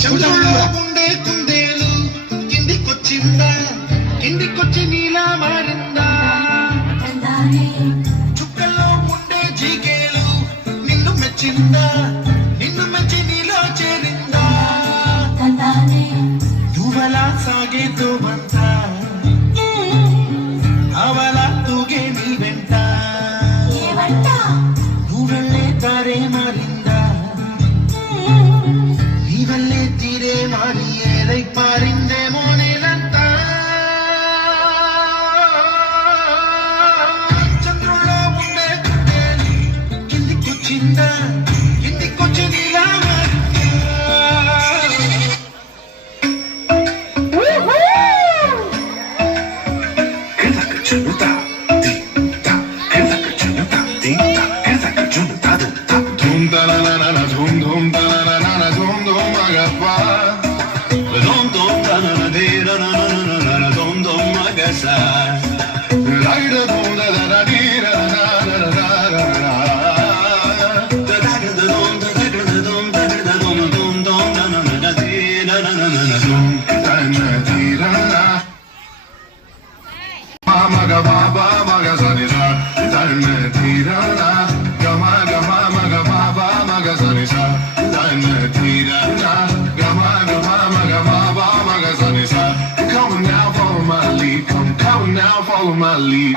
చెవులో ఉండే కుందేలు కిందికొచ్చిందా, కిందికొచ్చి నీలా మారిందా? చుక్కల్లో ఉండే జీకేలు నిన్ను మెచ్చిందా, నిన్ను మెచ్చి నీలో చేరిందా? నువ్వలా సాగేతో బంతా, అవలా తూగే నీ వెంట, నువ్వెళ్ళే దారే మారిందా, నీ వల్లే తీరే మారి ఏదై పారిందేమో నేనంతా. చంద్రుల్లో ఉండే కుందేలు కిందికొచ్చిందా, కిందికొచ్చి నీలా మారిందా? Chunuta, tinta, esa que chunuta, tinta, esa que chunuta, dunta, dum da na na na na, dum dum da na na na na, dum dum agapa, dum dum da na na de na na na na na na, dum dum agasa, la da dum da da da di da na na na na na na, da da da dum da da da dum da da dum dum dum da na na na di na na na na dum da na di da na. Maga baba maga sani sa dharma thirana gama gama maga baba maga sani sa dharma thirana gama gama maga baba maga sani sa. Come now follow my lead, come now follow my lead.